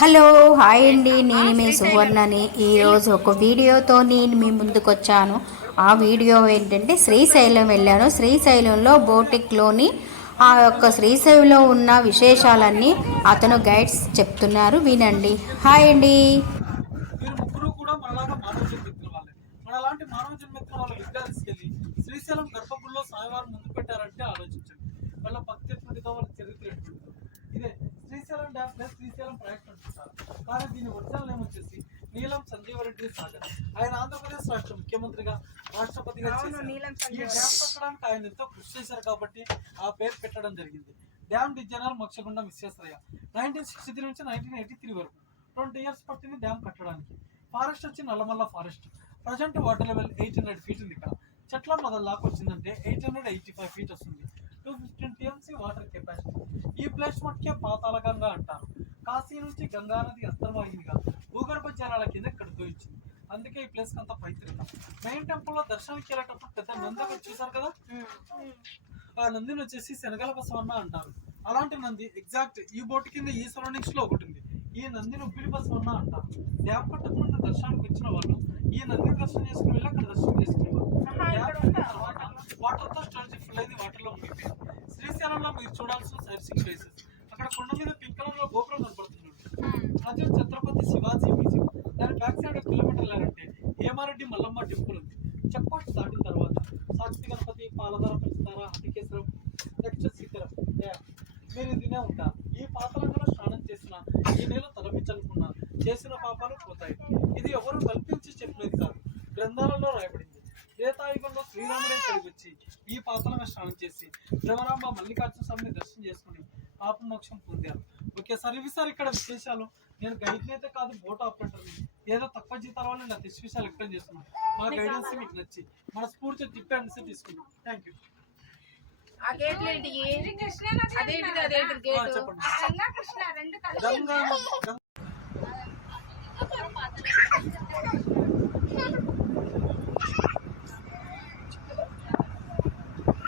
Hello hi అండి. నేను మీ సువర్ణని. ఈరోజు ఒక వీడియోతో నేను మీ ముందుకు వచ్చాను ఆ వీడియో ఏంటంటే శ్రీశైలం వెళ్ళాను. శ్రీశైలంలో బోటిక్లోని ఆ యొక్క శ్రీశైలంలో ఉన్న విశేషాలన్నీ అతను గైడ్స్ చెప్తున్నారు. వినండి. హాయ్ అండి. వీరు ముగ్గురు కూడా మనలాగా మానవ జన్మెత్తిన వాళ్ళే మనలాంటి మానవ జన్మెత్తిన వాళ్ళ విగ్రహాలు తీసుకెళ్ళి శ్రీశైలం గర్భగుడిలో స్వామివారు ముందు పెట్టారంటే ఆలోచించండి వాళ్ళ భక్తి ఎటువంటిదో వాళ్ళ చరిత్ర ఎటువంటిదో ఇదే Srisailam dam plus Srisailam project అంటుంటారు కానీ దీని ఒరిజినల్ నేమ్ వచ్చేసి నీలం సంజీవరెడ్డి సాగర్. ఆయన ఆంధ్రప్రదేశ్ రాష్ట్ర ముఖ్యమంత్రిగా రాష్ట్రపతిగా. ఈ డ్యామ్ కట్టడానికి ఆయన ఎంతో కృషి చేశారు కాబట్టి ఆ పేరు పెట్టడం జరిగింది. Dam designer Mokshagundam Visvesvaraya. Nineteen sixty three నుంచి నైన్టీన్ ఎయిటీ త్రీ వరకు ట్వంటీ ఇయర్స్ పట్టింది డ్యామ్ కట్టడానికి. ఫారెస్ట్ వచ్చి Nallamala forest. Present water level eight hundred feet ఉంది ఇక్కడ. చెట్ల మొదల దాకా వచ్చిందంటే eight hundred eighty five feet వస్తుంది two fifteen TMC water capacity ఈ ప్లేస్ మట్టుకే పాతాళ గంగా అంటారు. కాశీ నుంచి గంగా నది అంతర్వాహినిగా భూగర్భ జలాల కింద ఇక్కడ తోయించింది అందుకే ఈ ప్లేస్ అంతా పవిత్రత. మెయిన్ టెంపుల్లో దర్శనానికి వెళ్ళేటప్పుడు పెద్ద నంది చూసారు కదా? ఆ నందిని వచ్చేసి శనగల బసవన్న అంటారు. అలాంటి నంది ఎగ్జాక్ట్ ఈ బోట్ కింద ఈ సరౌండింగ్స్లో ఒకటి ఉంది. ఈ నందిని ఉప్పిలి బసవన్న అంటారు. డ్యామ్ కట్టక ముందు దర్శనానికి వచ్చిన వాళ్ళు ఈ నందిని దర్శనం చేసుకుని వెళ్ళి అక్కడ దర్శనం చేసుకునేవారు. వాటర్తో స్టోరేజ్ ఫుల్ అయింది వాటర్లో మునిగిపోయింది. శ్రీశైలంలో మీరు చూడాల్సిన సైట్ ప్లేసెస్ అక్కడ కొండ మీద పింక్ కలర్లో గోపురం కనపడుతుంది అది ఛత్రపతి శివాజీ మ్యూజియం. దాని బ్యాక్ సైడ్ కిలోమీటర్ వెళ్ళారంటే ఏమారెడ్డి మల్లమ్మ టెంపుల్ ఉంది. చెక్ పోస్ట్ దాటిన తర్వాత సాక్షి గణపతి పాలధార పంచదార హటికేశ్వరం నెక్స్ట్ శిఖరం. మీరు దీనే ఉంటారు ఈ పాతలంగా స్నానం చేసిన ఈ నెల తలపించనుకున్న చేసిన పాపాలు పోతాయి. ఇది ఎవరు కల్పించి పాతలంగా స్నానం చేసి భ్రమరాంబ మల్లికార్జున స్వామిని దర్శనం చేసుకుని పాప మోక్షం పొందారు. ఓకే సార్ ఇవి సార్ ఇక్కడ విశేషాలు. నేను గైడ్ అయితే కాదు బోట్ ఆపరేటర్ ఏదో తక్కువ జీతాల వల్ల తెచ్చి విషయాలు ఎక్స్ప్లెయిన్ చేస్తున్నాను మా గైడెన్స్ మీకు నచ్చి మన స్ఫూర్తి తిప్పి అనేసి తీసుకున్నాం థ్యాంక్ యూ చెప్పండి గంగా కృష్ణ రెండు కలిసి గంగా గంగా